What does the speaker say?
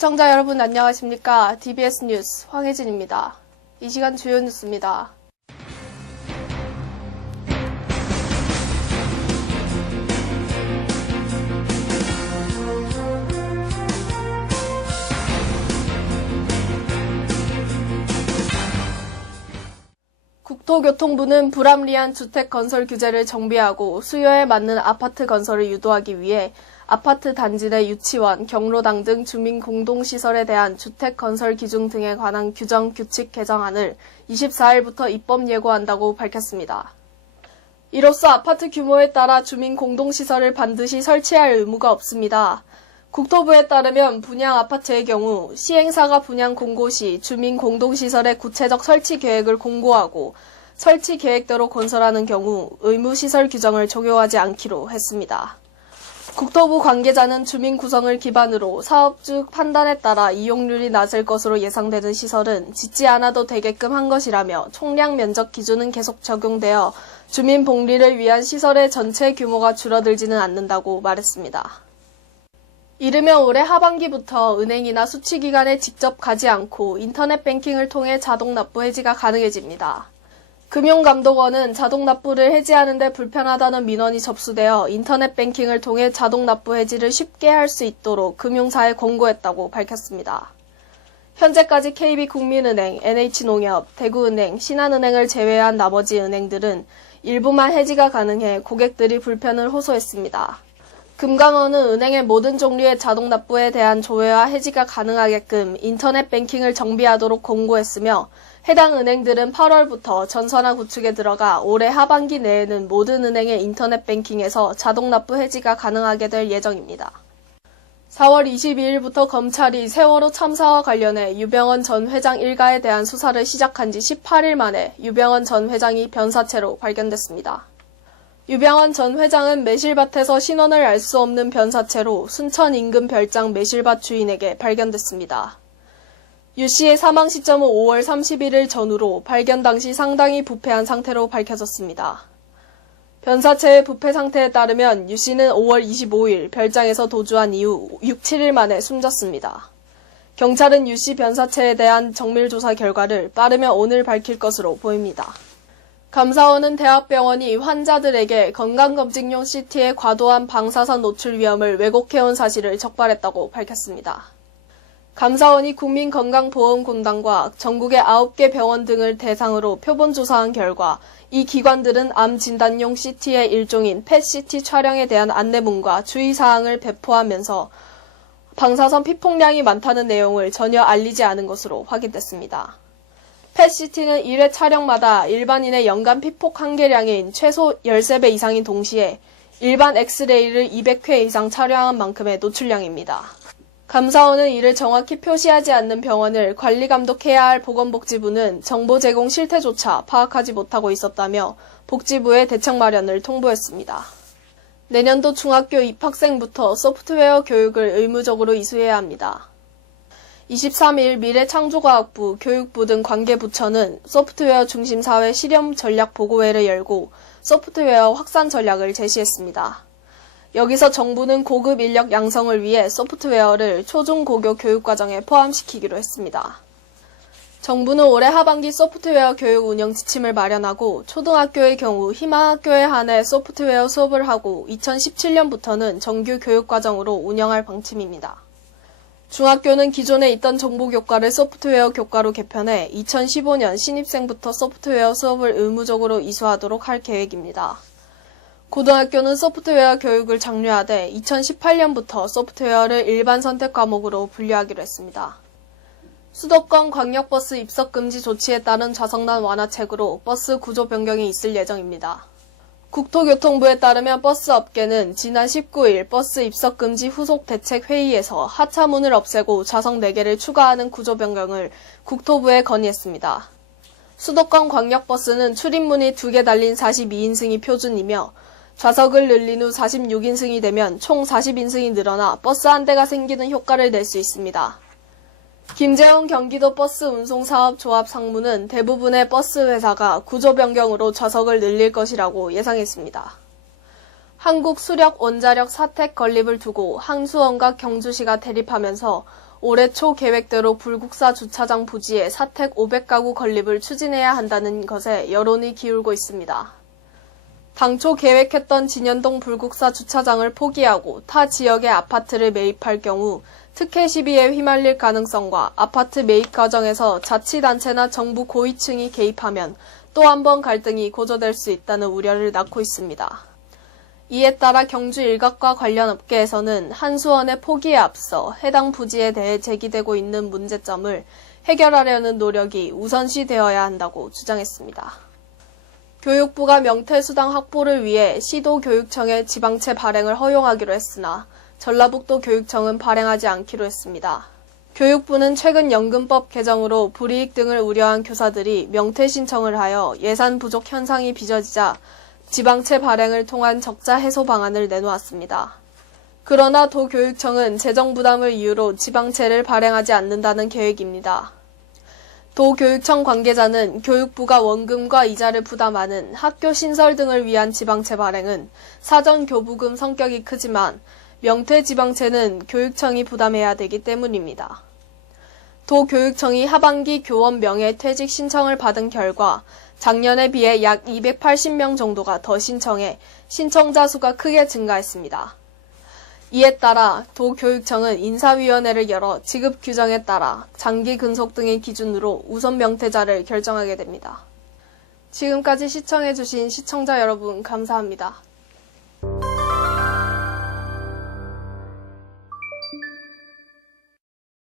시청자 여러분 안녕하십니까? DBS 뉴스 황혜진입니다. 이 시간 주요 뉴스입니다. 국토교통부는 불합리한 주택 건설 규제를 정비하고 수요에 맞는 아파트 건설을 유도하기 위해 아파트 단지 내 유치원, 경로당 등 주민 공동시설에 대한 주택 건설 기준 등에 관한 규정 규칙 개정안을 24일부터 입법 예고한다고 밝혔습니다. 이로써 아파트 규모에 따라 주민 공동시설을 반드시 설치할 의무가 없습니다. 국토부에 따르면 분양 아파트의 경우 시행사가 분양 공고 시 주민 공동시설의 구체적 설치 계획을 공고하고 설치 계획대로 건설하는 경우 의무시설 규정을 적용하지 않기로 했습니다. 국토부 관계자는 주민 구성을 기반으로 사업주 판단에 따라 이용률이 낮을 것으로 예상되는 시설은 짓지 않아도 되게끔 한 것이라며 총량 면적 기준은 계속 적용되어 주민 복리를 위한 시설의 전체 규모가 줄어들지는 않는다고 말했습니다. 이르면 올해 하반기부터 은행이나 수취기관에 직접 가지 않고 인터넷 뱅킹을 통해 자동납부 해지가 가능해집니다. 금융감독원은 자동납부를 해지하는 데 불편하다는 민원이 접수되어 인터넷 뱅킹을 통해 자동납부 해지를 쉽게 할 수 있도록 금융사에 권고했다고 밝혔습니다. 현재까지 KB국민은행, NH농협, 대구은행, 신한은행을 제외한 나머지 은행들은 일부만 해지가 가능해 고객들이 불편을 호소했습니다. 금강원은 은행의 모든 종류의 자동납부에 대한 조회와 해지가 가능하게끔 인터넷 뱅킹을 정비하도록 권고했으며 해당 은행들은 8월부터 전선화 구축에 들어가 올해 하반기 내에는 모든 은행의 인터넷 뱅킹에서 자동납부 해지가 가능하게 될 예정입니다. 4월 22일부터 검찰이 세월호 참사와 관련해 유병언 전 회장 일가에 대한 수사를 시작한 지 18일 만에 유병언 전 회장이 변사체로 발견됐습니다. 유병언 전 회장은 매실밭에서 신원을 알 수 없는 변사체로 순천 인근 별장 매실밭 주인에게 발견됐습니다. 유 씨의 사망 시점은 5월 31일 전후로 발견 당시 상당히 부패한 상태로 밝혀졌습니다. 변사체의 부패 상태에 따르면 유 씨는 5월 25일 별장에서 도주한 이후 6, 7일 만에 숨졌습니다. 경찰은 유 씨 변사체에 대한 정밀조사 결과를 빠르면 오늘 밝힐 것으로 보입니다. 감사원은 대학병원이 환자들에게 건강검진용 CT의 과도한 방사선 노출 위험을 왜곡해온 사실을 적발했다고 밝혔습니다. 감사원이 국민건강보험공단과 전국의 9개 병원 등을 대상으로 표본조사한 결과 이 기관들은 암 진단용 CT의 일종인 펫CT 촬영에 대한 안내문과 주의사항을 배포하면서 방사선 피폭량이 많다는 내용을 전혀 알리지 않은 것으로 확인됐습니다. 펫CT는 1회 촬영마다 일반인의 연간 피폭 한계량인 최소 13배 이상인 동시에 일반 엑스레이를 200회 이상 촬영한 만큼의 노출량입니다. 감사원은 이를 정확히 표시하지 않는 병원을 관리 감독해야 할 보건복지부는 정보 제공 실태조차 파악하지 못하고 있었다며 복지부에 대책 마련을 통보했습니다. 내년도 중학교 입학생부터 소프트웨어 교육을 의무적으로 이수해야 합니다. 23일 미래창조과학부, 교육부 등 관계부처는 소프트웨어 중심 사회 실험 전략 보고회를 열고 소프트웨어 확산 전략을 제시했습니다. 여기서 정부는 고급 인력 양성을 위해 소프트웨어를 초중고교 교육과정에 포함시키기로 했습니다. 정부는 올해 하반기 소프트웨어 교육 운영 지침을 마련하고 초등학교의 경우 희망학교에 한해 소프트웨어 수업을 하고 2017년부터는 정규 교육과정으로 운영할 방침입니다. 중학교는 기존에 있던 정보교과를 소프트웨어 교과로 개편해 2015년 신입생부터 소프트웨어 수업을 의무적으로 이수하도록 할 계획입니다. 고등학교는 소프트웨어 교육을 장려하되 2018년부터 소프트웨어를 일반 선택 과목으로 분류하기로 했습니다. 수도권 광역버스 입석 금지 조치에 따른 좌석난 완화책으로 버스 구조 변경이 있을 예정입니다. 국토교통부에 따르면 버스 업계는 지난 19일 버스 입석 금지 후속 대책 회의에서 하차문을 없애고 좌석 4개를 추가하는 구조 변경을 국토부에 건의했습니다. 수도권 광역버스는 출입문이 2개 달린 42인승이 표준이며 좌석을 늘린 후 46인승이 되면 총 40인승이 늘어나 버스 한 대가 생기는 효과를 낼 수 있습니다. 김재원 경기도 버스 운송사업 조합 상무는 대부분의 버스 회사가 구조 변경으로 좌석을 늘릴 것이라고 예상했습니다. 한국 수력 원자력 사택 건립을 두고 항수원과 경주시가 대립하면서 올해 초 계획대로 불국사 주차장 부지에 사택 500가구 건립을 추진해야 한다는 것에 여론이 기울고 있습니다. 당초 계획했던 진현동 불국사 주차장을 포기하고 타 지역의 아파트를 매입할 경우 특혜 시비에 휘말릴 가능성과 아파트 매입 과정에서 자치단체나 정부 고위층이 개입하면 또 한 번 갈등이 고조될 수 있다는 우려를 낳고 있습니다. 이에 따라 경주 일각과 관련 업계에서는 한수원의 포기에 앞서 해당 부지에 대해 제기되고 있는 문제점을 해결하려는 노력이 우선시되어야 한다고 주장했습니다. 교육부가 명태수당 확보를 위해 시도교육청에 지방채 발행을 허용하기로 했으나 전라북도 교육청은 발행하지 않기로 했습니다. 교육부는 최근 연금법 개정으로 불이익 등을 우려한 교사들이 명태 신청을 하여 예산 부족 현상이 빚어지자 지방채 발행을 통한 적자 해소 방안을 내놓았습니다. 그러나 도교육청은 재정 부담을 이유로 지방채를 발행하지 않는다는 계획입니다. 도교육청 관계자는 교육부가 원금과 이자를 부담하는 학교 신설 등을 위한 지방채 발행은 사전 교부금 성격이 크지만 명태 지방채는 교육청이 부담해야 되기 때문입니다. 도교육청이 하반기 교원 명예퇴직 신청을 받은 결과 작년에 비해 약 280명 정도가 더 신청해 신청자 수가 크게 증가했습니다. 이에 따라 도교육청은 인사위원회를 열어 지급 규정에 따라 장기 근속 등의 기준으로 우선 명태자를 결정하게 됩니다. 지금까지 시청해주신 시청자 여러분 감사합니다.